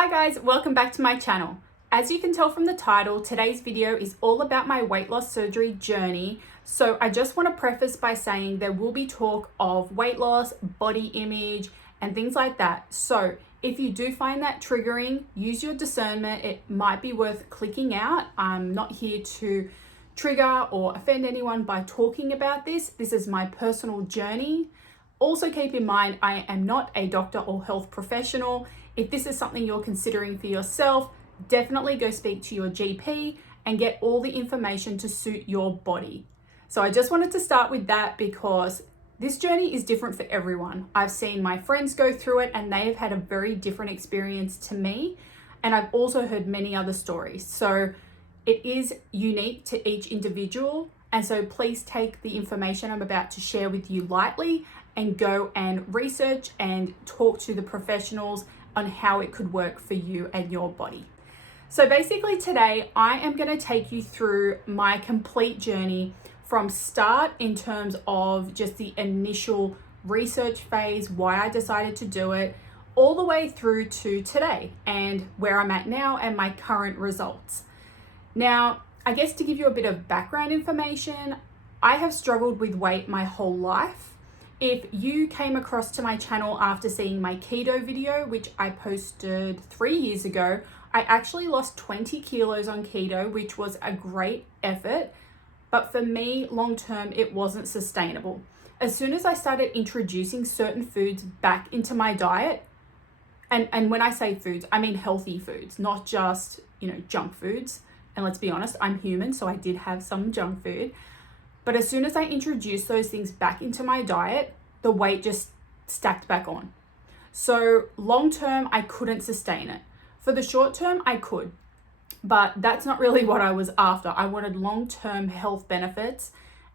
Hi guys, welcome back to my channel. As you can tell from the title, today's video is all about my weight loss surgery journey. So I just want to preface by saying there will be talk of weight loss, body image, and things like that. So if you do find that triggering, use your discernment. It might be worth clicking out. I'm not here to trigger or offend anyone by talking about this. This is my personal journey. Also keep in mind, I am not a doctor or health professional. If this is something you're considering for yourself, definitely go speak to your GP and get all the information to suit your body. So I just wanted to start with that because this journey is different for everyone. I've seen my friends go through it and they have had a very different experience to me. And I've also heard many other stories. So it is unique to each individual. And so please take the information I'm about to share with you lightly and go and research and talk to the professionals on how it could work for you and your body. So basically today I am going to take you through my complete journey from start in terms of just the initial research phase, why I decided to do it, all the way through to today and where I'm at now and my current results. Now, I guess to give you a bit of background information, I have struggled with weight my whole life. If you came across to my channel after seeing my keto video, which I posted 3 years ago, I actually lost 20 kilos on keto, which was a great effort. But for me, long term, it wasn't sustainable. As soon as I started introducing certain foods back into my diet, and when I say foods, I mean healthy foods, not just, junk foods. And let's be honest, I'm human, so I did have some junk food. But as soon as I introduced those things back into my diet, the weight just stacked back on. So long term, I couldn't sustain it. For the short term, I could, but that's not really what I was after. I wanted long-term health benefits.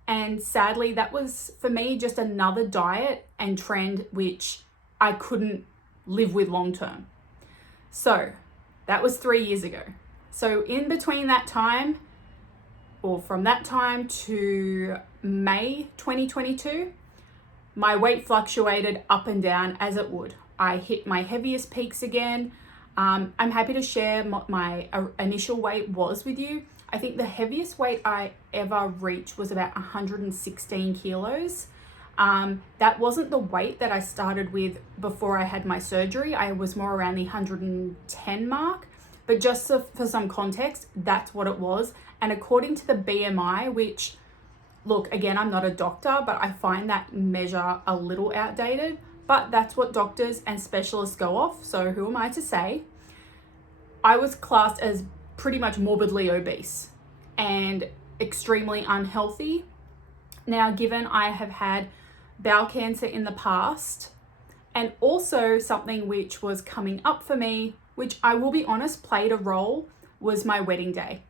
And sadly, that was for me just another diet and trend which I couldn't live with long term. So that was 3 years ago. So in between that time, or from that time to May 2022, my weight fluctuated up and down as it would. I hit my heaviest peaks again. I'm happy to share what my initial weight was with you. I think the heaviest weight I ever reached was about 116 kilos. That wasn't the weight that I started with before I had my surgery. I was more around the 110 mark. But just for some context, that's what it was. And according to the BMI, which, look, again, I'm not a doctor, but I find that measure a little outdated. But that's what doctors and specialists go off. So who am I to say? I was classed as pretty much morbidly obese and extremely unhealthy. Now, given I have had bowel cancer in the past, and also something which was coming up for me, which I will be honest played a role, was my wedding day.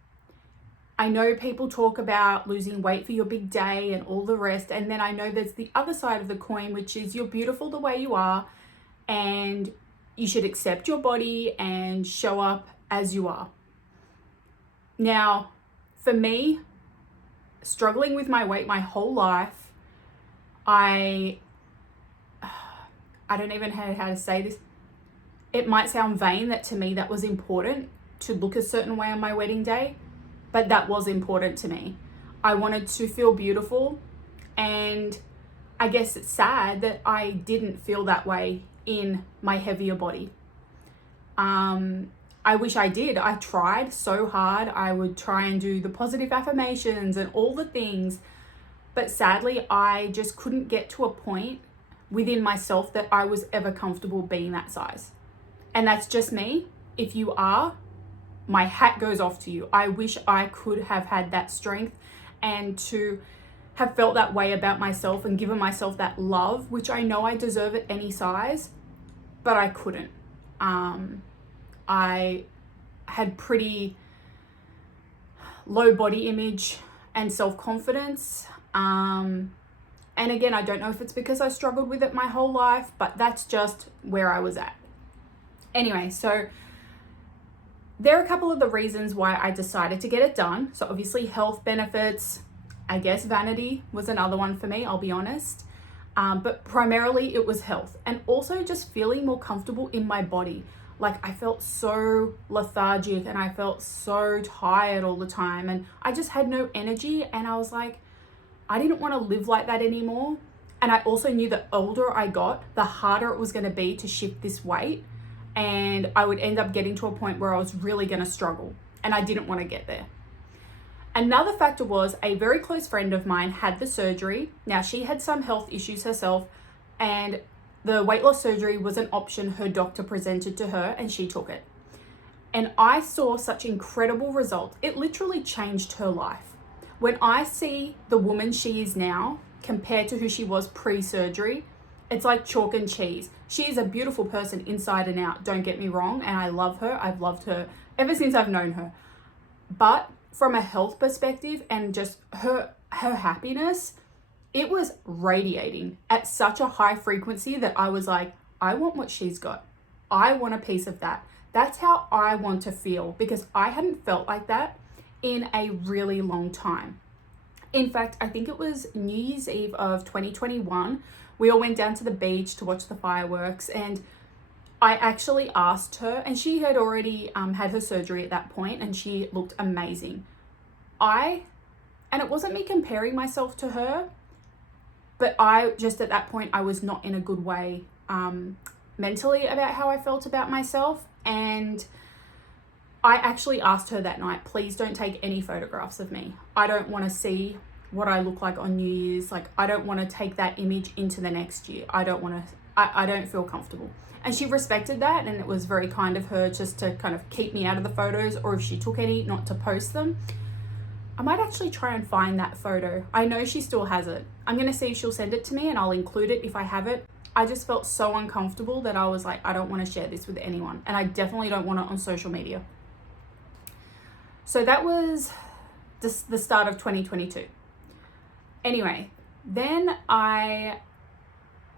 I know people talk about losing weight for your big day and all the rest, and then I know there's the other side of the coin, which is you're beautiful the way you are and you should accept your body and show up as you are. Now, for me, struggling with my weight my whole life, I don't even know how to say this. It might sound vain that to me that was important to look a certain way on my wedding day, but that was important to me. I wanted to feel beautiful, and I guess it's sad that I didn't feel that way in my heavier body. I wish I did. I tried so hard. I would try and do the positive affirmations and all the things, but sadly, I just couldn't get to a point within myself that I was ever comfortable being that size. And that's just me. If you are, my hat goes off to you. I wish I could have had that strength and to have felt that way about myself and given myself that love, which I know I deserve at any size, but I couldn't. I had pretty low body image and self-confidence. And again, I don't know if it's because I struggled with it my whole life, but that's just where I was at. Anyway, so there are a couple of the reasons why I decided to get it done. So obviously health benefits, I guess vanity was another one for me, I'll be honest. But primarily it was health and also just feeling more comfortable in my body. Like I felt so lethargic and I felt so tired all the time, and I just had no energy, and I was like, I didn't want to live like that anymore. And I also knew the older I got, the harder it was going to be to shift this weight, and I would end up getting to a point where I was really going to struggle, and I didn't want to get there. Another factor was a very close friend of mine had the surgery. Now, she had some health issues herself, and the weight loss surgery was an option her doctor presented to her, and she took it. And I saw such incredible results. It literally changed her life. When I see the woman she is now compared to who she was pre-surgery, it's like chalk and cheese. She is a beautiful person inside and out, don't get me wrong, and I love her. I've loved her ever since I've known her. But from a health perspective and just her happiness, it was radiating at such a high frequency that I was like, I want what she's got. I want a piece of that. That's how I want to feel, because I hadn't felt like that in a really long time. In fact, I think it was New Year's Eve of 2021. We all went down to the beach to watch the fireworks, and I actually asked her, and she had already had her surgery at that point, and she looked amazing. And it wasn't me comparing myself to her, but I just at that point, I was not in a good way mentally about how I felt about myself. And I actually asked her that night, please don't take any photographs of me. I don't want to see what I look like on New Year's. Like, I don't want to take that image into the next year. I don't feel comfortable. And she respected that, and it was very kind of her just to kind of keep me out of the photos, or if she took any, not to post them. I might actually try and find that photo. I know she still has it. I'm going to see if she'll send it to me, and I'll include it if I have it. I just felt so uncomfortable that I was like, I don't want to share this with anyone, and I definitely don't want it on social media. So that was the start of 2022. Anyway, then I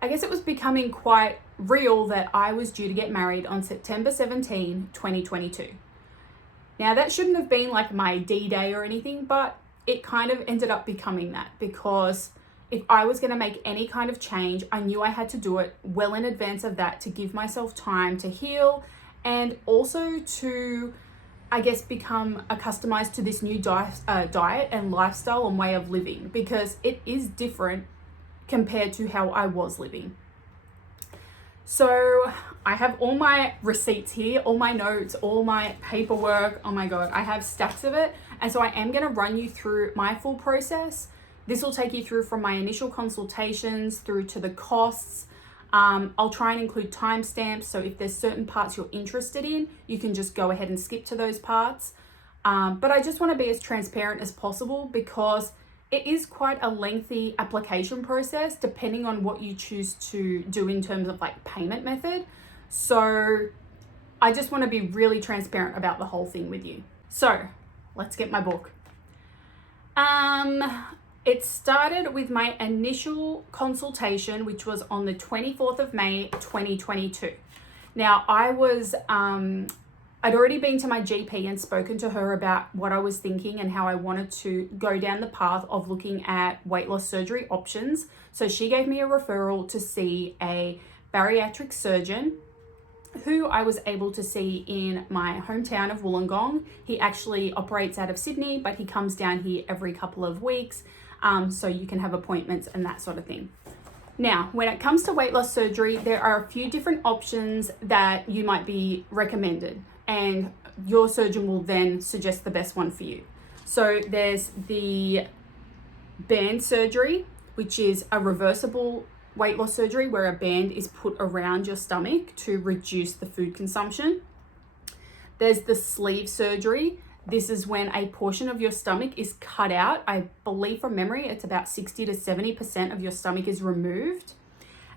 guess it was becoming quite real that I was due to get married on September 17, 2022. Now, that shouldn't have been like my D-Day or anything, but it kind of ended up becoming that, because if I was going to make any kind of change, I knew I had to do it well in advance of that to give myself time to heal, and also to, I guess, become accustomed to this new diet and lifestyle and way of living, because it is different compared to how I was living. So I have all my receipts here, all my notes, all my paperwork. Oh my God, I have stacks of it. And so I am going to run you through my full process. This will take you through from my initial consultations through to the costs. I'll try and include timestamps, so if there's certain parts you're interested in, you can just go ahead and skip to those parts. But I just want to be as transparent as possible, because it is quite a lengthy application process depending on what you choose to do in terms of like payment method. So I just want to be really transparent about the whole thing with you. So let's get my book. It started with my initial consultation, which was on the 24th of May, 2022. Now, I'd already been to my GP and spoken to her about what I was thinking and how I wanted to go down the path of looking at weight loss surgery options. So she gave me a referral to see a bariatric surgeon who I was able to see in my hometown of Wollongong. He actually operates out of Sydney, but he comes down here every couple of weeks. So you can have appointments and that sort of thing. Now, when it comes to weight loss surgery, there are a few different options that you might be recommended, and your surgeon will then suggest the best one for you. So there's the band surgery, which is a reversible weight loss surgery where a band is put around your stomach to reduce the food consumption. There's the sleeve surgery. This is when a portion of your stomach is cut out. I believe from memory, it's about 60 to 70% of your stomach is removed.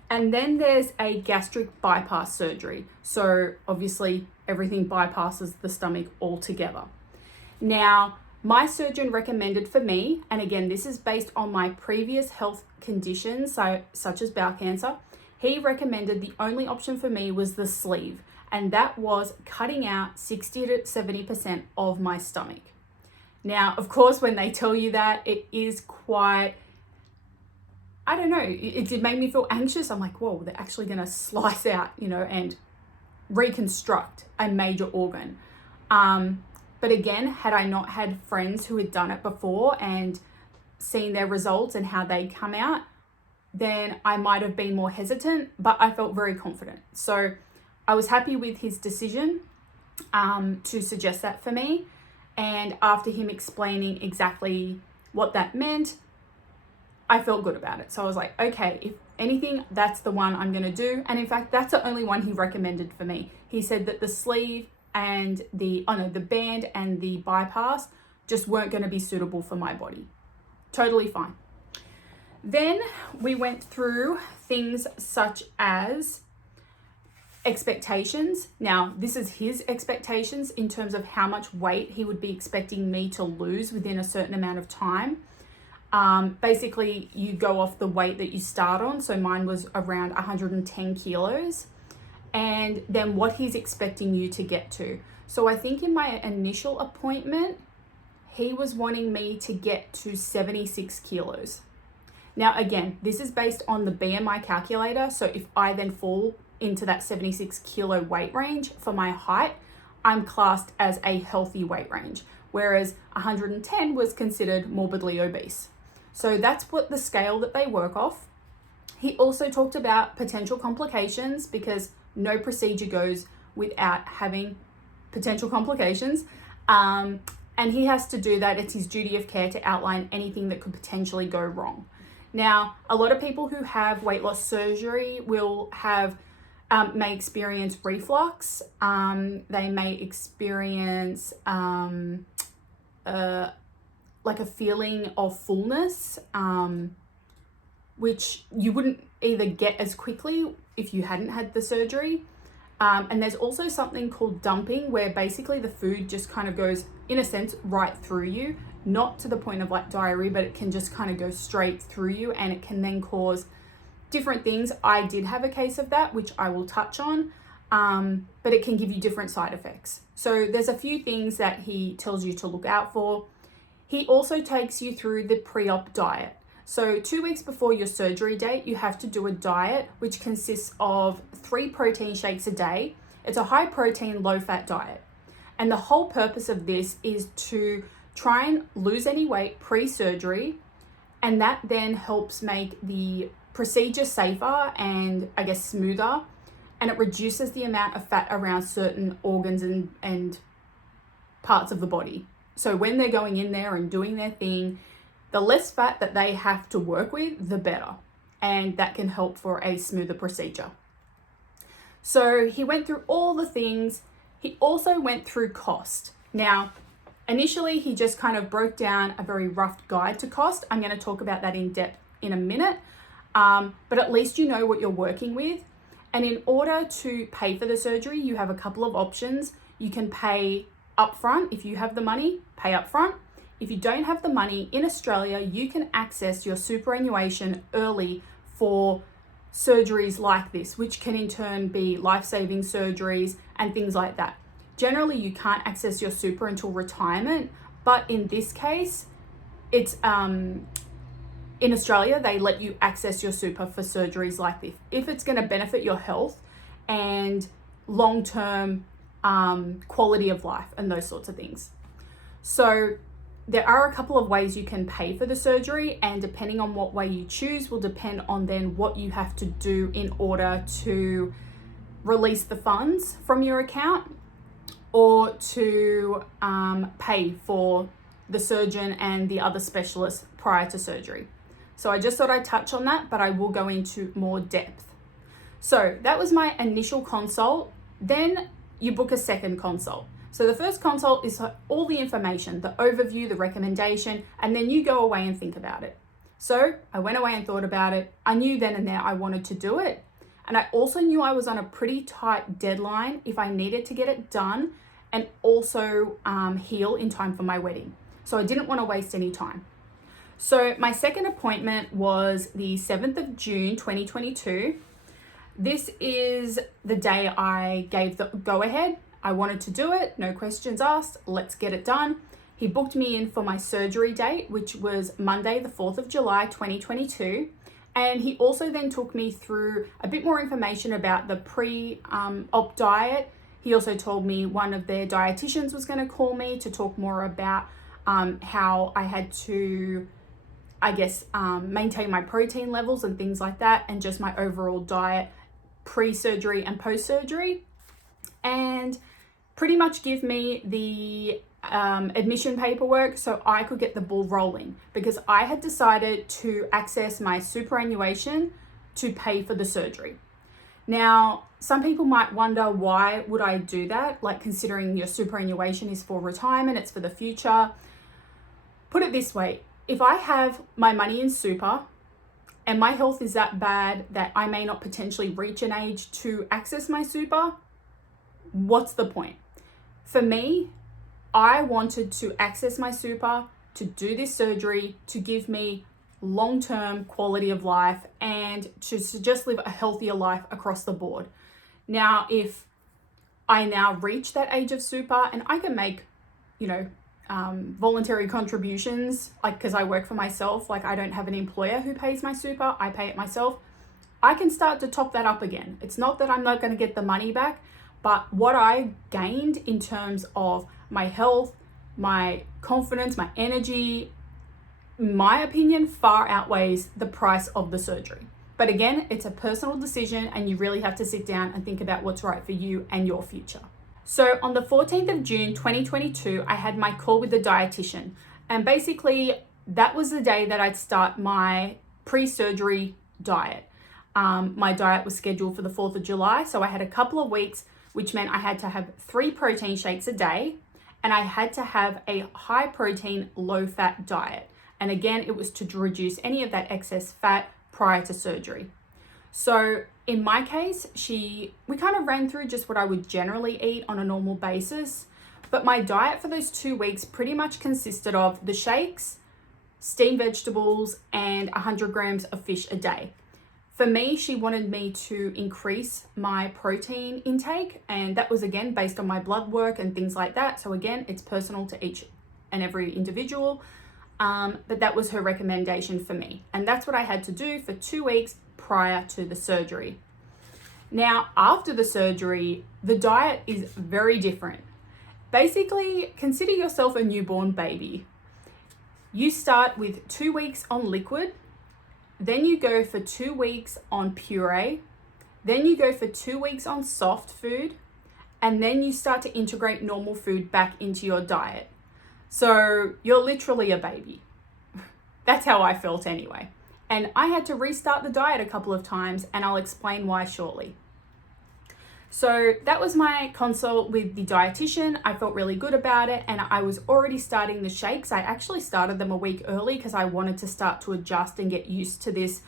And then there's a gastric bypass surgery. So obviously everything bypasses the stomach altogether. Now, my surgeon recommended for me, and again, this is based on my previous health conditions, such as bowel cancer, he recommended the only option for me was the sleeve. And that was cutting out 60 to 70% of my stomach. Now, of course, when they tell you that, it is quite, it did make me feel anxious. I'm like, whoa, they're actually going to slice out, and reconstruct a major organ. But again, had I not had friends who had done it before and seen their results and how they come out, then I might have been more hesitant, but I felt very confident. So I was happy with his decision to suggest that for me. And after him explaining exactly what that meant, I felt good about it. So I was like, okay, if anything, that's the one I'm going to do. And in fact, that's the only one he recommended for me. He said that the sleeve and the band and the bypass just weren't going to be suitable for my body. Totally fine. Then we went through things such as expectations. Now, this is his expectations in terms of how much weight he would be expecting me to lose within a certain amount of time. Basically, you go off the weight that you start on. So mine was around 110 kilos. And then what he's expecting you to get to. So I think in my initial appointment, he was wanting me to get to 76 kilos. Now, again, this is based on the BMI calculator. So if I then fall into that 76 kilo weight range for my height, I'm classed as a healthy weight range, whereas 110 was considered morbidly obese. So that's what the scale that they work off. He also talked about potential complications because no procedure goes without having potential complications. And he has to do that. It's his duty of care to outline anything that could potentially go wrong. Now, a lot of people who have weight loss surgery will have, may experience reflux. They may experience like a feeling of fullness, which you wouldn't either get as quickly if you hadn't had the surgery. And there's also something called dumping, where basically the food just kind of goes, in a sense, right through you, not to the point of like diarrhea, but it can just kind of go straight through you, and it can then cause different things. I did have a case of that, which I will touch on, but it can give you different side effects. So there's a few things that he tells you to look out for. He also takes you through the pre-op diet. So 2 weeks before your surgery date, you have to do a diet which consists of 3 protein shakes a day. It's a high protein, low fat diet. And the whole purpose of this is to try and lose any weight pre-surgery. And that then helps make the procedure safer and I guess smoother. And it reduces the amount of fat around certain organs and parts of the body. So when they're going in there and doing their thing, the less fat that they have to work with, the better. And that can help for a smoother procedure. So he went through all the things. He also went through cost. Now, initially, he just kind of broke down a very rough guide to cost. I'm going to talk about that in depth in a minute. But at least you know what you're working with. And in order to pay for the surgery, you have a couple of options. You can pay upfront. If you have the money, pay upfront. If you don't have the money, in Australia, you can access your superannuation early for surgeries like this, which can in turn be life-saving surgeries and things like that. Generally, you can't access your super until retirement, but in this case, it's in Australia, they let you access your super for surgeries like this if it's going to benefit your health and long-term quality of life and those sorts of things. So there are a couple of ways you can pay for the surgery, and depending on what way you choose will depend on then what you have to do in order to release the funds from your account or to pay for the surgeon and the other specialists prior to surgery. So I just thought I'd touch on that, but I will go into more depth. So that was my initial consult. Then you book a second consult. So the first consult is all the information, the overview, the recommendation, and then you go away and think about it. So I went away and thought about it. I knew then and there I wanted to do it. And I also knew I was on a pretty tight deadline if I needed to get it done and also heal in time for my wedding. So I didn't want to waste any time. So my second appointment was the 7th of June, 2022. This is the day I gave the go-ahead. I wanted to do it, no questions asked, let's get it done. He booked me in for my surgery date, which was Monday, the 4th of July, 2022. And he also then took me through a bit more information about the pre-op diet. He also told me one of their dietitians was going to call me to talk more about how I had to, maintain my protein levels and things like that, and just my overall diet pre-surgery and post-surgery, and pretty much give me the admission paperwork so I could get the ball rolling, because I had decided to access my superannuation to pay for the surgery. Now, some people might wonder, why would I do that? Like, considering your superannuation is for retirement, it's for the future. Put it this way, if I have my money in super and my health is that bad that I may not potentially reach an age to access my super, what's the point? For me, I wanted to access my super, to do this surgery, to give me long-term quality of life and to just live a healthier life across the board. Now, if I now reach that age of super and I can make, voluntary contributions, like, because I work for myself, like I don't have an employer who pays my super, I pay it myself, I can start to top that up again. It's not that I'm not going to get the money back, but what I gained in terms of my health, my confidence, my energy, my opinion far outweighs the price of the surgery. But again, it's a personal decision and you really have to sit down and think about what's right for you and your future. So on the 14th of June, 2022, I had my call with the dietitian. And basically that was the day that I'd start my pre-surgery diet. My diet was scheduled for the 4th of July. So I had a couple of weeks, which meant I had to have 3 protein shakes a day. And I had to have a high protein, low fat diet. And again, it was to reduce any of that excess fat prior to surgery. So in my case, we kind of ran through just what I would generally eat on a normal basis. But my diet for those 2 weeks pretty much consisted of the shakes, steamed vegetables, and 100 grams of fish a day. For me, she wanted me to increase my protein intake, and that was again based on my blood work and things like that. So again, it's personal to each and every individual, but that was her recommendation for me. And that's what I had to do for 2 weeks prior to the surgery. Now, after the surgery, the diet is very different. Basically, consider yourself a newborn baby. You start with 2 weeks on liquid, then you go for 2 weeks on puree, then you go for 2 weeks on soft food, and then you start to integrate normal food back into your diet. So you're literally a baby. That's how I felt anyway. And I had to restart the diet a couple of times, and I'll explain why shortly. So that was my consult with the dietitian. I felt really good about it, and I was already starting the shakes. I actually started them a week early because I wanted to start to adjust and get used to this,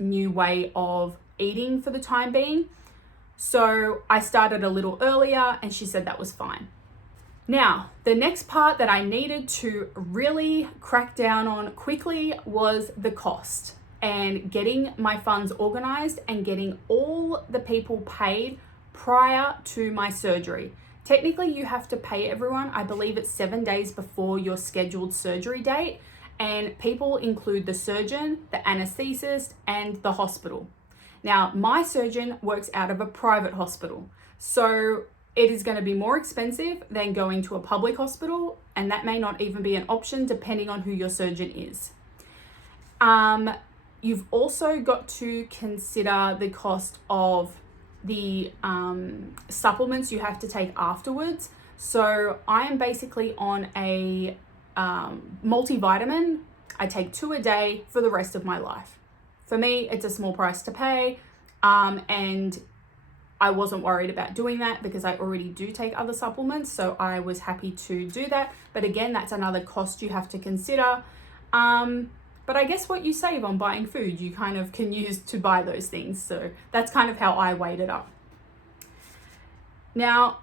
new way of eating for the time being. So I started a little earlier, and she said that was fine. Now, the next part that I needed to really crack down on quickly was the cost and getting my funds organized and getting all the people paid prior to my surgery. Technically, you have to pay everyone. I believe it's 7 days before your scheduled surgery date, and people include the surgeon, the anesthetist, and the hospital. Now, my surgeon works out of a private hospital, so it is going to be more expensive than going to a public hospital, and that may not even be an option depending on who your surgeon is. You've also got to consider the cost of the supplements you have to take afterwards. So I am basically on a multivitamin. I take 2 a day for the rest of my life. For me, it's a small price to pay, and I wasn't worried about doing that because I already do take other supplements, so I was happy to do that. But again, that's another cost you have to consider. But I guess what you save on buying food, you kind of can use to buy those things. So that's kind of how I weighed it up. Now,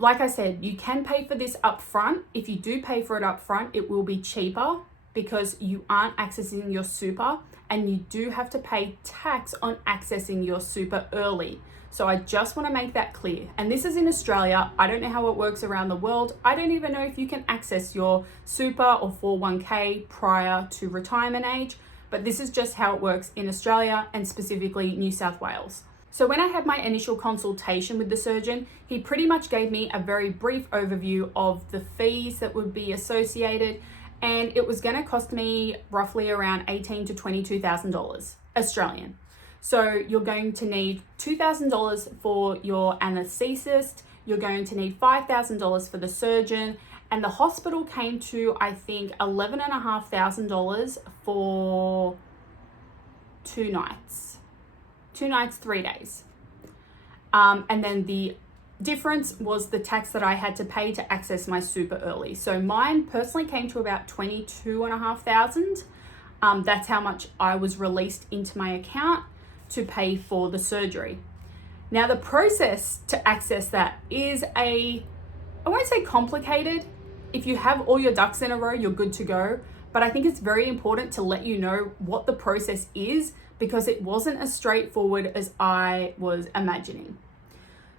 like I said, you can pay for this up front. If you do pay for it up front, it will be cheaper because you aren't accessing your super, and you do have to pay tax on accessing your super early. So I just want to make that clear. And this is in Australia. I don't know how it works around the world. I don't even know if you can access your super or 401k prior to retirement age. but this is just how it works in Australia and specifically New South Wales. So when I had my initial consultation with the surgeon, he pretty much gave me a very brief overview of the fees that would be associated, and it was going to cost me roughly around $18,000 to $22,000 Australian. So you're going to need $2,000 for your anaesthetist, you're going to need $5,000 for the surgeon, and the hospital came to, I think, $11,500 for 2 nights. 2 nights, 3 days. And then the difference was the tax that I had to pay to access my super early. So mine personally came to about $22,500. That's how much I was released into my account to pay for the surgery. Now the process to access that is I won't say complicated. If you have all your ducks in a row, you're good to go. But I think it's very important to let you know what the process is, because it wasn't as straightforward as I was imagining.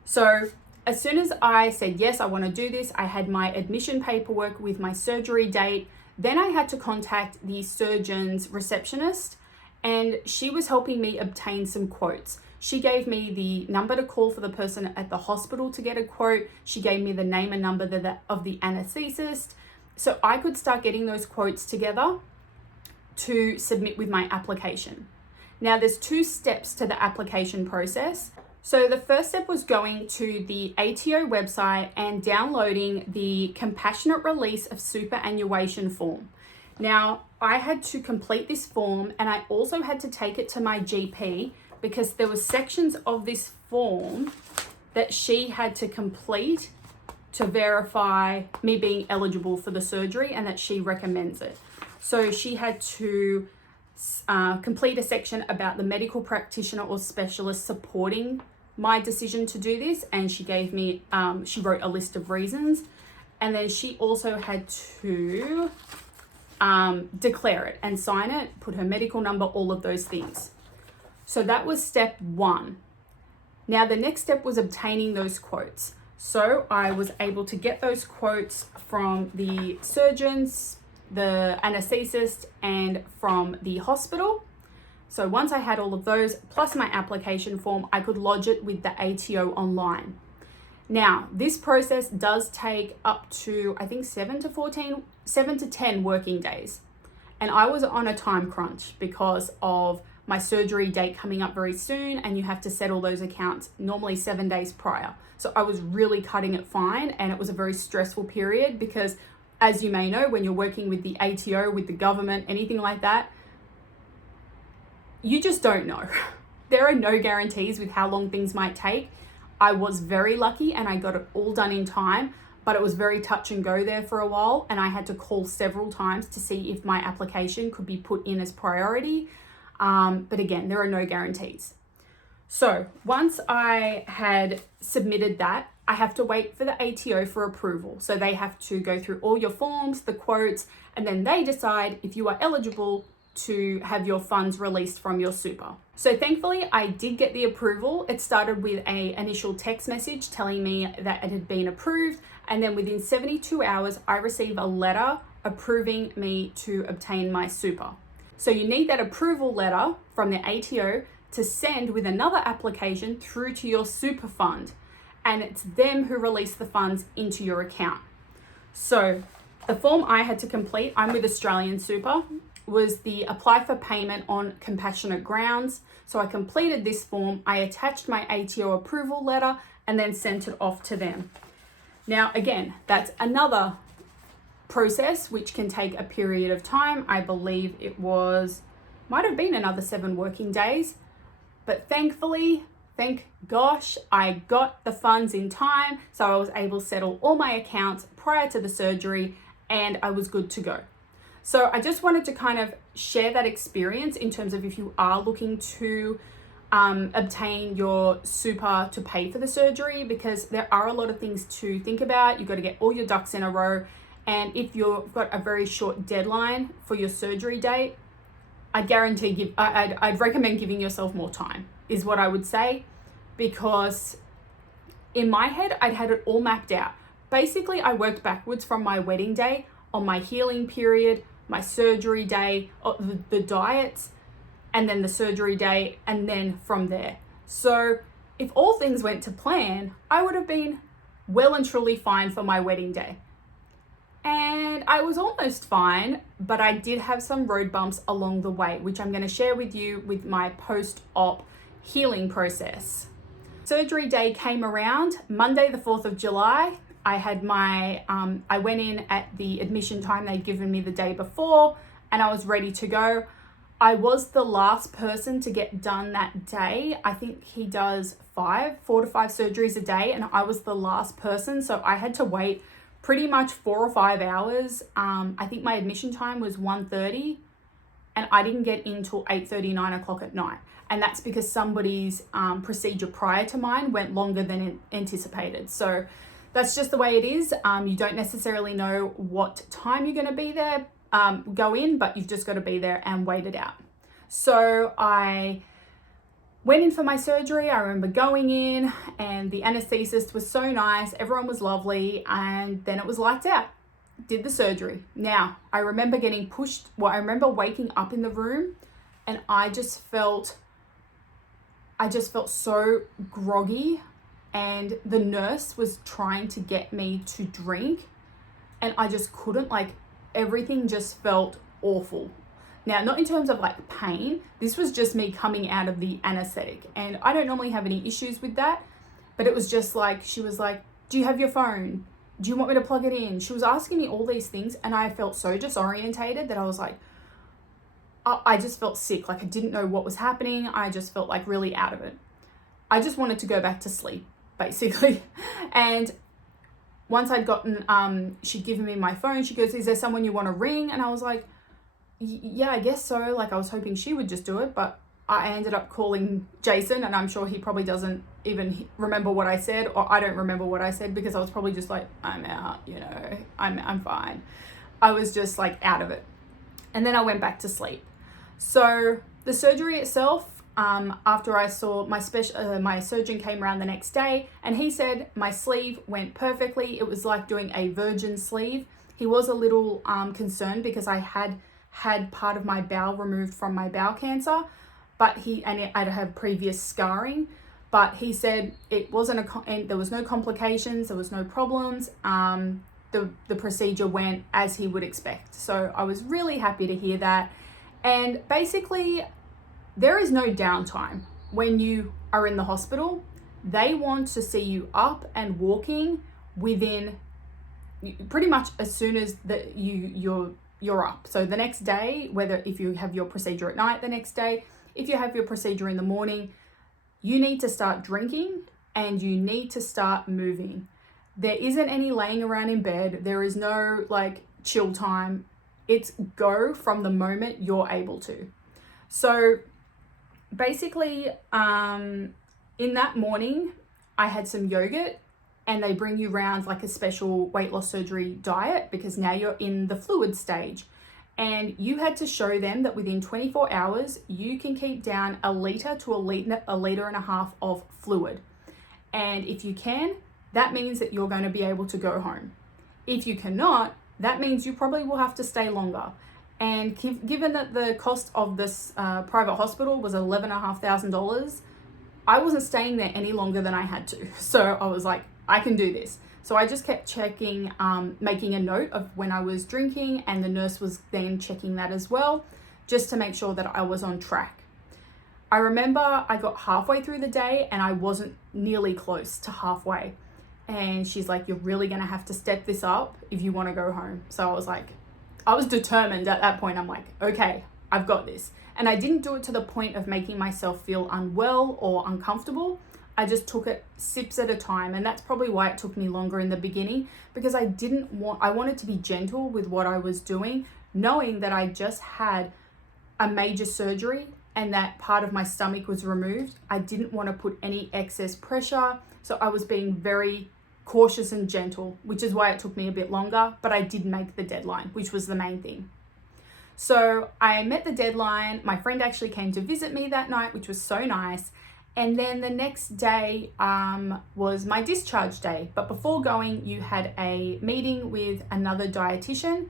So as soon as I said, yes, I want to do this, I had my admission paperwork with my surgery date. Then I had to contact the surgeon's receptionist, and she was helping me obtain some quotes. She gave me the number to call for the person at the hospital to get a quote. She gave me the name and number of the anesthetist. So I could start getting those quotes together to submit with my application. Now there's 2 steps to the application process. So the first step was going to the ATO website and downloading the compassionate release of superannuation form. Now I had to complete this form, and I also had to take it to my GP, because there were sections of this form that she had to complete to verify me being eligible for the surgery and that she recommends it. So she had to complete a section about the medical practitioner or specialist supporting my decision to do this, and she gave me, she wrote a list of reasons, and then she also had to declare it and sign it, put her medical number, all of those things. So that was step 1. Now the next step was obtaining those quotes. So I was able to get those quotes from the surgeons, the anesthetist, and from the hospital. So once I had all of those, plus my application form, I could lodge it with the ATO online. Now, this process does take up to, I think, 7 to 10 working days. And I was on a time crunch because of my surgery date coming up very soon, and you have to settle those accounts normally 7 days prior. So I was really cutting it fine, and it was a very stressful period because, as you may know, when you're working with the ATO, with the government, anything like that, you just don't know. There are no guarantees with how long things might take. I was very lucky and I got it all done in time, but it was very touch and go there for a while, and I had to call several times to see if my application could be put in as priority. But again, there are no guarantees. So once I had submitted that, I have to wait for the ATO for approval. So they have to go through all your forms, the quotes, and then they decide if you are eligible to have your funds released from your super. So thankfully I did get the approval. It started with an initial text message telling me that it had been approved, and then within 72 hours I received a letter approving me to obtain my super. So you need that approval letter from the ATO to send with another application through to your super fund, and it's them who release the funds into your account. So the form I had to complete, I'm with Australian Super, was the apply for payment on compassionate grounds. So I completed this form, I attached my ATO approval letter, and then sent it off to them. Now again, that's another process which can take a period of time. I believe it might have been another 7 working days, but thankfully, thank gosh, I got the funds in time, so I was able to settle all my accounts prior to the surgery, and I was good to go. So I just wanted to kind of share that experience in terms of if you are looking to obtain your super to pay for the surgery, because there are a lot of things to think about. You've got to get all your ducks in a row. And if you've got a very short deadline for your surgery date, I'd recommend giving yourself more time, is what I would say, because in my head, I'd had it all mapped out. Basically, I worked backwards from my wedding day on my healing period, my surgery day, or the diets, and then the surgery day, and then from there. So if all things went to plan, I would have been well and truly fine for my wedding day. And I was almost fine, but I did have some road bumps along the way, which I'm going to share with you with my post-op healing process. Surgery day came around Monday, the 4th of July. I had I went in at the admission time they'd given me the day before, and I was ready to go. I was the last person to get done that day. I think he does 4 to 5 surgeries a day, and I was the last person. So I had to wait pretty much 4 or 5 hours. I think my admission time was 1:30, and I didn't get in till 8:30, 9 o'clock at night. And that's because somebody's procedure prior to mine went longer than anticipated. So that's just the way it is. You don't necessarily know what time you're going to be there, go in, but you've just got to be there and wait it out. So I went in for my surgery. I remember going in, and the anesthetist was so nice. Everyone was lovely, and then it was lights out. Did the surgery. Now, I remember getting pushed. I remember waking up in the room, and I just felt so groggy, and the nurse was trying to get me to drink, and I just couldn't. Everything just felt awful. Now, not in terms of pain, this was just me coming out of the anesthetic, and I don't normally have any issues with that, but it was just she was like, do you have your phone? Do you want me to plug it in? She was asking me all these things, and I felt so disorientated that I was like, I just felt sick. I didn't know what was happening. I just felt really out of it. I just wanted to go back to sleep, basically. And once I'd gotten, she'd given me my phone. She goes, is there someone you want to ring? And I was like, yeah, I guess so. I was hoping she would just do it, but I ended up calling Jason, and I'm sure he probably doesn't even remember what I said, or I don't remember what I said, because I was probably just I'm out, I'm fine. I was just out of it. And then I went back to sleep. So the surgery itself, after I saw my surgeon came around the next day, and he said my sleeve went perfectly. It was like doing a virgin sleeve. He was a little concerned because I had part of my bowel removed from my bowel cancer, but I'd had previous scarring, but he said it wasn't and there was no complications, there was no problems. The procedure went as he would expect. So I was really happy to hear that. And basically, there is no downtime when you are in the hospital. They want to see you up and walking within pretty much as soon as you're up. So the next day, if you have your procedure at night, the next day, if you have your procedure in the morning, you need to start drinking and you need to start moving. There isn't any laying around in bed. There is no chill time. It's go from the moment you're able to. So basically, in that morning, I had some yogurt, and they bring you around a special weight loss surgery diet, because now you're in the fluid stage. And you had to show them that within 24 hours, you can keep down 1 liter to a liter and a half of fluid. And if you can, that means that you're going to be able to go home. If you cannot, that means you probably will have to stay longer. And given that the cost of this private hospital was $11,500, I wasn't staying there any longer than I had to. So I was like, I can do this. So I just kept checking, making a note of when I was drinking, and the nurse was then checking that as well, just to make sure that I was on track. I remember I got halfway through the day and I wasn't nearly close to halfway. And she's like, you're really going to have to step this up if you want to go home. So I was determined at that point. I'm like, okay, I've got this. And I didn't do it to the point of making myself feel unwell or uncomfortable. I just took it sips at a time. And that's probably why it took me longer in the beginning, because I wanted to be gentle with what I was doing, knowing that I just had a major surgery and that part of my stomach was removed. I didn't want to put any excess pressure. So I was being very cautious and gentle, which is why it took me a bit longer, but I did make the deadline, which was the main thing. So I met the deadline. My friend actually came to visit me that night, which was so nice. And then the next day was my discharge day. But before going, you had a meeting with another dietitian,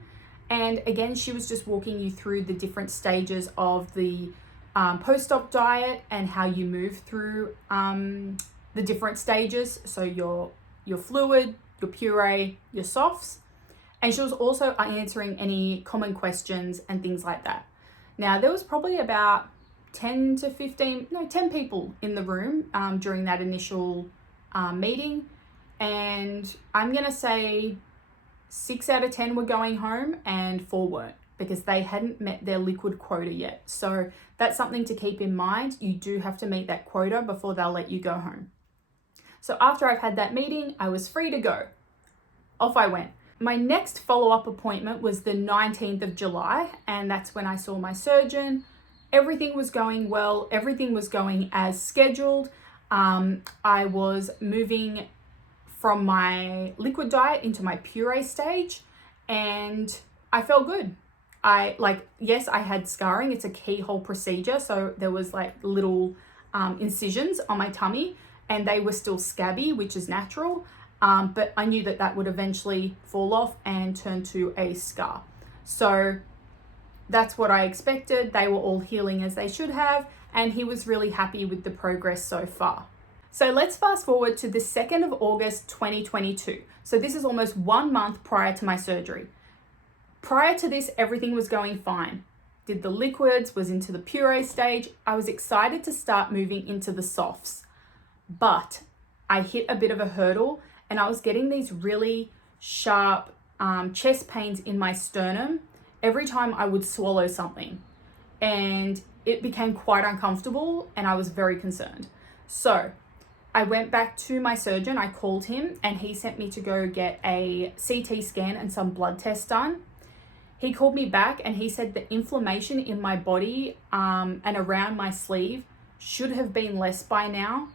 And again, she was just walking you through the different stages of the post-op diet and how you move through the different stages. So your fluid, your puree, your softs. And she was also answering any common questions and things like that. Now, there was probably about 10 people in the room during that initial meeting. And I'm going to say 6 out of 10 were going home and 4 weren't, because they hadn't met their liquid quota yet. So that's something to keep in mind. You do have to meet that quota before they'll let you go home. So after I've had that meeting, I was free to go. Off I went. My next follow-up appointment was the 19th of July, and that's when I saw my surgeon. Everything was going well. Everything was going as scheduled. I was moving from my liquid diet into my puree stage, and I felt good. Yes, I had scarring. It's a keyhole procedure. So there was like little incisions on my tummy, and they were still scabby, which is natural. But I knew that would eventually fall off and turn to a scar. So that's what I expected. They were all healing as they should have, and he was really happy with the progress so far. So let's fast forward to the 2nd of August, 2022. So this is almost 1 month prior to my surgery. Prior to this, everything was going fine. Did the liquids, was into the puree stage. I was excited to start moving into the softs, but I hit a bit of a hurdle, and I was getting these really sharp chest pains in my sternum every time I would swallow something, and it became quite uncomfortable, and I was very concerned. So I went back to my surgeon, I called him, and he sent me to go get a CT scan and some blood tests done. He called me back and he said the inflammation in my body and around my sleeve should have been less by now,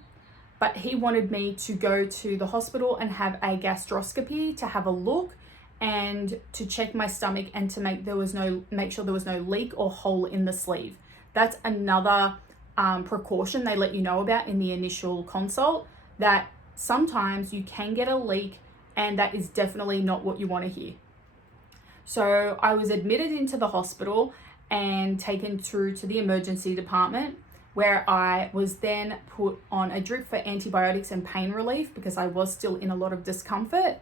but he wanted me to go to the hospital and have a gastroscopy to have a look and to check my stomach and to make sure there was no leak or hole in the sleeve. That's another precaution they let you know about in the initial consult, that sometimes you can get a leak, and that is definitely not what you want to hear. So I was admitted into the hospital and taken through to the emergency department, where I was then put on a drip for antibiotics and pain relief because I was still in a lot of discomfort.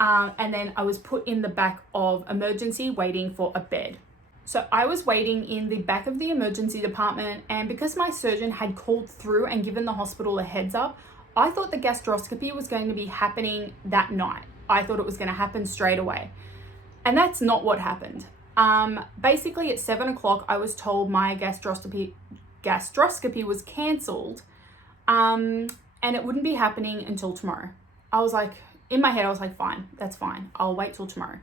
And then I was put in the back of emergency waiting for a bed. So I was waiting in the back of the emergency department, and because my surgeon had called through and given the hospital a heads up, I thought the gastroscopy was going to be happening that night. I thought it was going to happen straight away. And that's not what happened. Basically at 7 o'clock, I was told my gastroscopy was cancelled, and it wouldn't be happening until tomorrow. I was like, in my head, I was like, fine, that's fine. I'll wait till tomorrow.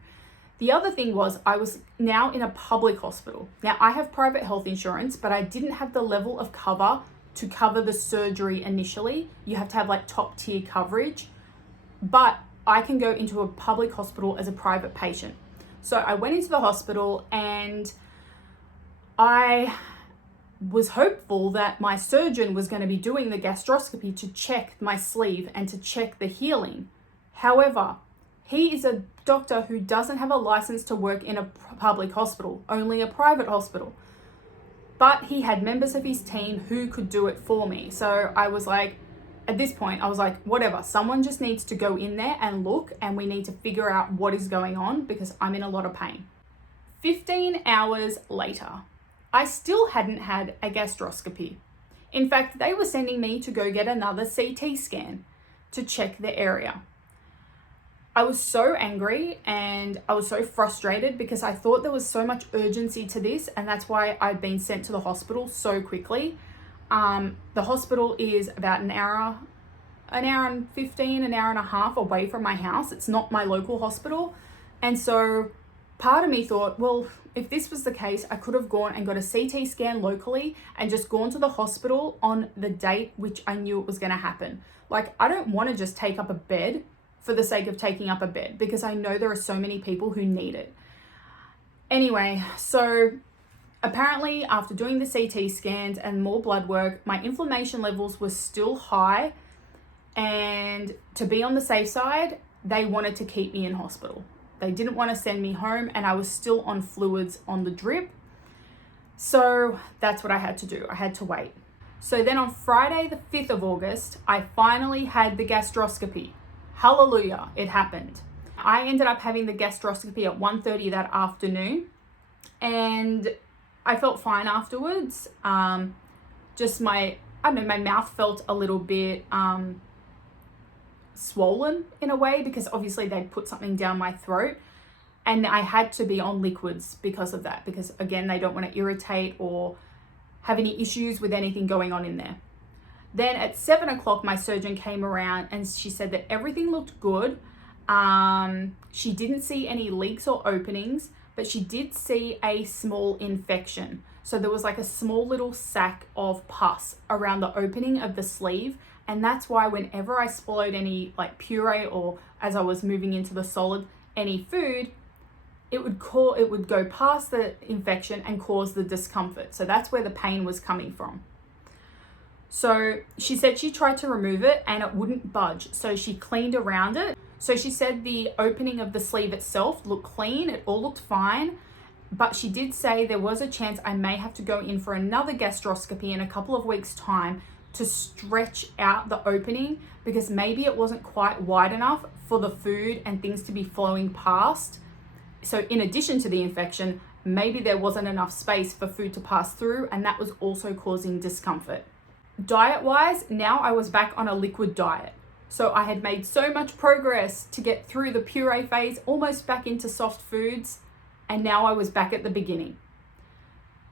The other thing was I was now in a public hospital. Now I have private health insurance, but I didn't have the level of cover to cover the surgery initially. You have to have like top tier coverage, but I can go into a public hospital as a private patient. So I went into the hospital, and I was hopeful that my surgeon was going to be doing the gastroscopy to check my sleeve and to check the healing. However, he is a doctor who doesn't have a license to work in a public hospital, only a private hospital. But he had members of his team who could do it for me. So I was like, at this point, I was like, whatever, someone just needs to go in there and look, and we need to figure out what is going on because I'm in a lot of pain. 15 hours later, I still hadn't had a gastroscopy. In fact, they were sending me to go get another CT scan to check the area. I was so angry and I was so frustrated because I thought there was so much urgency to this, and that's why I'd been sent to the hospital so quickly. The hospital is about an hour and 15, an hour and a half away from my house. It's not my local hospital. And so part of me thought, well, if this was the case, I could have gone and got a CT scan locally and just gone to the hospital on the date which I knew it was going to happen. Like, I don't want to just take up a bed for the sake of taking up a bed because I know there are so many people who need it. Anyway, so apparently after doing the CT scans and more blood work, my inflammation levels were still high, and to be on the safe side, they wanted to keep me in hospital. They didn't want to send me home, and I was still on fluids on the drip. So that's what I had to do. I had to wait. So then on Friday, the 5th of August, I finally had the gastroscopy. Hallelujah, it happened. I ended up having the gastroscopy at 1:30 that afternoon, and I felt fine afterwards. Just my mouth felt a little bit swollen in a way, because obviously they'd put something down my throat, and I had to be on liquids because of that, because again, they don't want to irritate or have any issues with anything going on in there. Then at 7 o'clock, my surgeon came around and she said that everything looked good. She didn't see any leaks or openings, but she did see a small infection. So there was like a small little sac of pus around the opening of the sleeve. And that's why whenever I swallowed any like puree, or as I was moving into the solid, any food, it would go past the infection and cause the discomfort. So that's where the pain was coming from. So she said she tried to remove it and it wouldn't budge. So she cleaned around it. So she said the opening of the sleeve itself looked clean. It all looked fine. But she did say there was a chance I may have to go in for another gastroscopy in a couple of weeks' time to stretch out the opening, because maybe it wasn't quite wide enough for the food and things to be flowing past. So in addition to the infection, maybe there wasn't enough space for food to pass through, and that was also causing discomfort. Diet-wise, now I was back on a liquid diet. So I had made so much progress to get through the puree phase, almost back into soft foods, and now I was back at the beginning.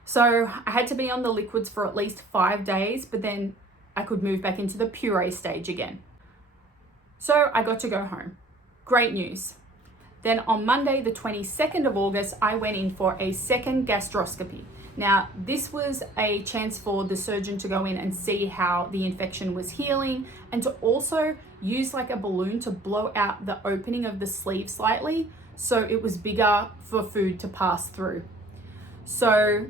So I had to be on the liquids for at least 5 days, but then I could move back into the puree stage again. So I got to go home. Great news. Then on Monday, the 22nd of August, I went in for a second gastroscopy. Now, this was a chance for the surgeon to go in and see how the infection was healing, and to also use like a balloon to blow out the opening of the sleeve slightly, so it was bigger for food to pass through. So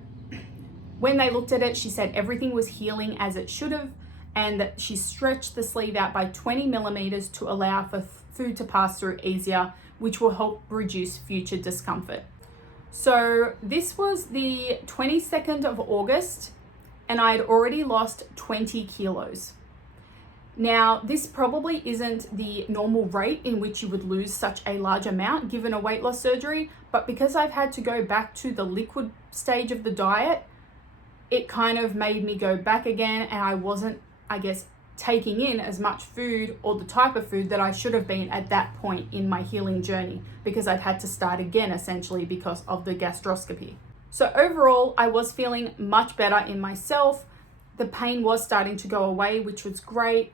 when they looked at it, she said everything was healing as it should have, and that she stretched the sleeve out by 20 millimeters to allow for food to pass through easier, which will help reduce future discomfort. So this was the 22nd of August, and I had already lost 20 kilos. Now, this probably isn't the normal rate in which you would lose such a large amount given a weight loss surgery, but because I've had to go back to the liquid stage of the diet, it kind of made me go back again, and I wasn't, taking in as much food or the type of food that I should have been at that point in my healing journey, because I'd had to start again essentially because of the gastroscopy. So overall, I was feeling much better in myself. The pain was starting to go away, which was great.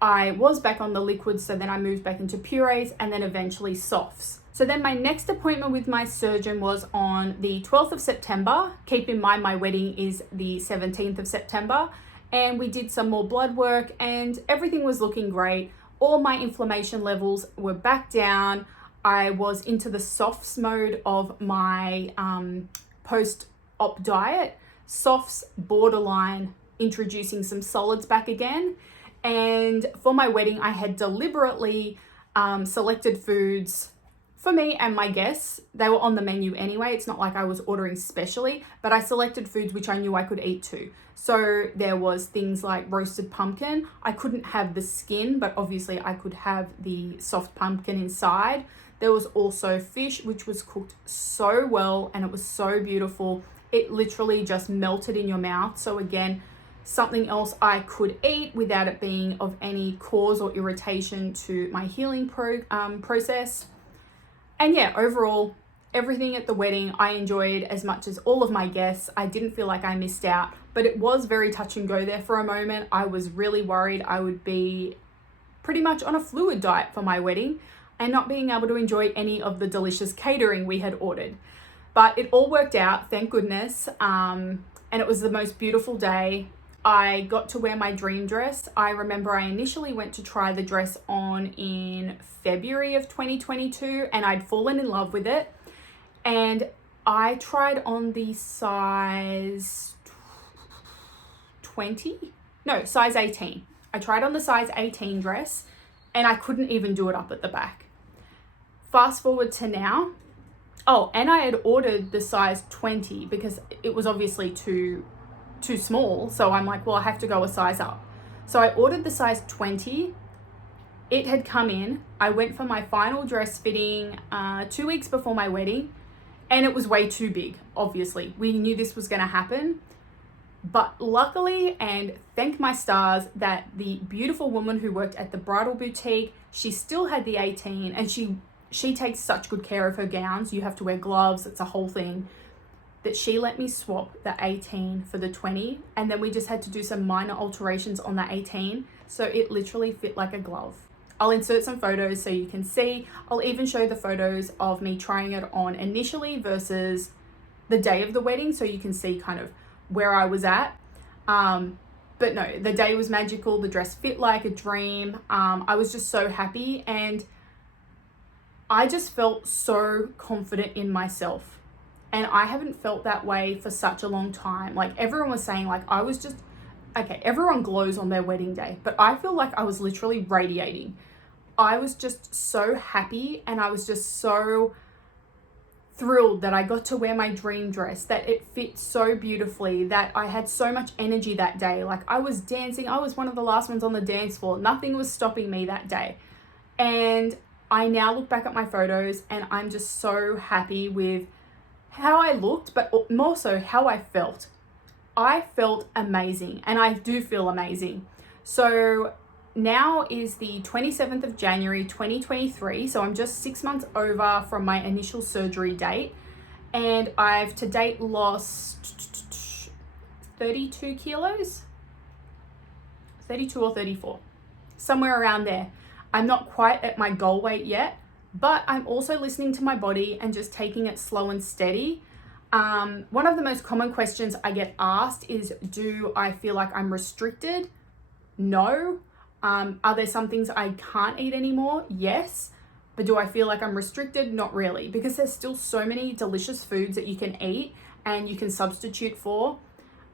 I was back on the liquids, so then I moved back into purees and then eventually softs. So then my next appointment with my surgeon was on the 12th of September. Keep in mind my wedding is the 17th of September. And we did some more blood work and everything was looking great. All my inflammation levels were back down. I was into the softs mode of my post-op diet. Softs, borderline, introducing some solids back again. And for my wedding, I had deliberately selected foods for me and my guests. They were on the menu anyway. It's not like I was ordering specially, but I selected foods which I knew I could eat too. So there was things like roasted pumpkin. I couldn't have the skin, but obviously I could have the soft pumpkin inside. There was also fish, which was cooked so well and it was so beautiful. It literally just melted in your mouth. So again, something else I could eat without it being of any cause or irritation to my healing process. And yeah, overall, everything at the wedding I enjoyed as much as all of my guests. I didn't feel like I missed out, but it was very touch and go there for a moment. I was really worried I would be pretty much on a fluid diet for my wedding and not being able to enjoy any of the delicious catering we had ordered. But it all worked out, thank goodness. And it was the most beautiful day. I got to wear my dream dress. I remember I initially went to try the dress on in February of 2022 and I'd fallen in love with it. And I tried on the size 18. I tried on the size 18 dress and I couldn't even do it up at the back. Fast forward to now. Oh, and I had ordered the size 20 because it was obviously too small. So I'm like, well, I have to go a size up. So I ordered the size 20. It had come in. I went for my final dress fitting 2 weeks before my wedding, and it was way too big, obviously. We knew this was going to happen. But luckily, and thank my stars, that the beautiful woman who worked at the bridal boutique, she still had the 18, and she takes such good care of her gowns. You have to wear gloves. It's a whole thing. That she let me swap the 18 for the 20, and then we just had to do some minor alterations on the 18, so it literally fit like a glove. I'll insert some photos so you can see. I'll even show the photos of me trying it on initially versus the day of the wedding, so you can see kind of where I was at. But no, the day was magical. The dress fit like a dream. I was just so happy, and I just felt so confident in myself. And I haven't felt that way for such a long time. Like, everyone was saying, like, I was just, okay, everyone glows on their wedding day, but I feel like I was literally radiating. I was just so happy, and I was just so thrilled that I got to wear my dream dress, that it fit so beautifully, that I had so much energy that day. Like, I was dancing. I was one of the last ones on the dance floor. Nothing was stopping me that day. And I now look back at my photos, and I'm just so happy with how I looked, but more so how I felt. I felt amazing, and I do feel amazing. So now is the 27th of January, 2023. So I'm just 6 months over from my initial surgery date, and I've to date lost 32 kilos, 32 or 34, somewhere around there. I'm not quite at my goal weight yet, but I'm also listening to my body and just taking it slow and steady. One of the most common questions I get asked is, do I feel like I'm restricted? No. Are there some things I can't eat anymore? Yes. But do I feel like I'm restricted? Not really, because there's still so many delicious foods that you can eat and you can substitute for.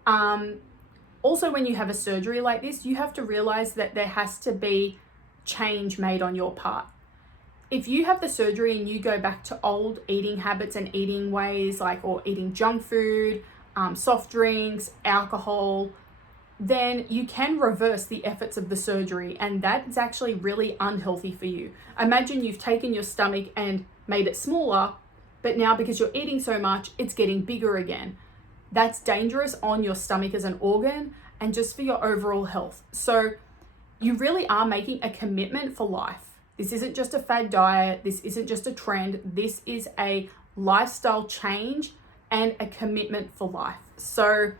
Also, when you have a surgery like this, you have to realize that there has to be change made on your part. If you have the surgery and you go back to old eating habits and eating ways, like, or eating junk food, soft drinks, alcohol, then you can reverse the efforts of the surgery, and that's actually really unhealthy for you. Imagine you've taken your stomach and made it smaller, but now because you're eating so much, it's getting bigger again. That's dangerous on your stomach as an organ and just for your overall health. So you really are making a commitment for life. This isn't just a fad diet. This isn't just a trend. This is a lifestyle change and a commitment for life. So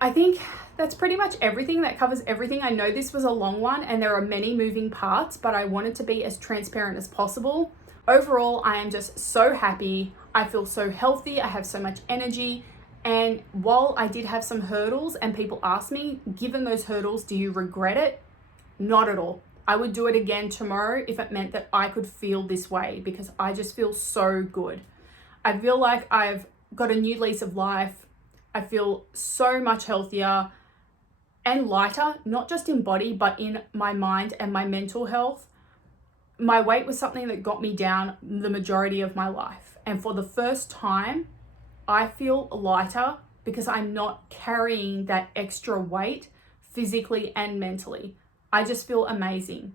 I think that's pretty much everything. That covers everything. I know this was a long one and there are many moving parts, but I wanted to be as transparent as possible. Overall, I am just so happy. I feel so healthy. I have so much energy. And while I did have some hurdles and people asked me, given those hurdles, do you regret it? Not at all. I would do it again tomorrow if it meant that I could feel this way, because I just feel so good. I feel like I've got a new lease of life. I feel so much healthier and lighter, not just in body, but in my mind and my mental health. My weight was something that got me down the majority of my life. And for the first time, I feel lighter because I'm not carrying that extra weight physically and mentally. I just feel amazing.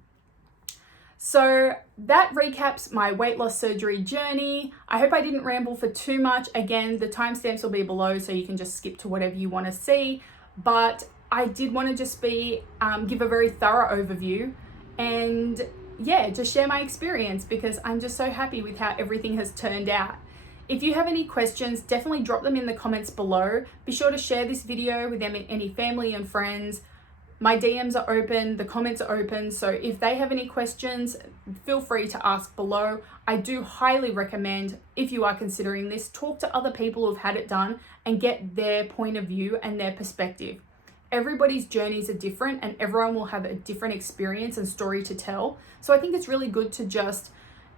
So that recaps my weight loss surgery journey. I hope I didn't ramble for too much. Again, the timestamps will be below, so you can just skip to whatever you want to see. But I did want to just give a very thorough overview and just share my experience, because I'm just so happy with how everything has turned out. If you have any questions, definitely drop them in the comments below. Be sure to share this video with any family and friends. My DMs are open, the comments are open, so if they have any questions, feel free to ask below. I do highly recommend, if you are considering this, talk to other people who've had it done and get their point of view and their perspective. Everybody's journeys are different and everyone will have a different experience and story to tell. So I think it's really good to just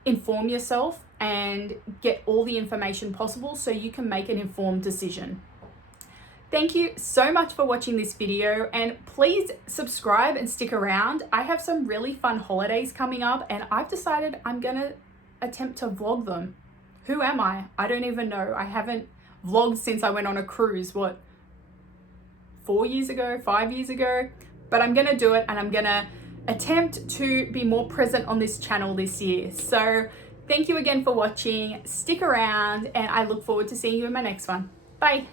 inform yourself and get all the information possible so you can make an informed decision. Thank you so much for watching this video, and please subscribe and stick around. I have some really fun holidays coming up and I've decided I'm gonna attempt to vlog them. Who am I? I don't even know. I haven't vlogged since I went on a cruise, 4 years ago, 5 years ago? But I'm gonna do it, and I'm gonna attempt to be more present on this channel this year. So thank you again for watching. Stick around and I look forward to seeing you in my next one. Bye.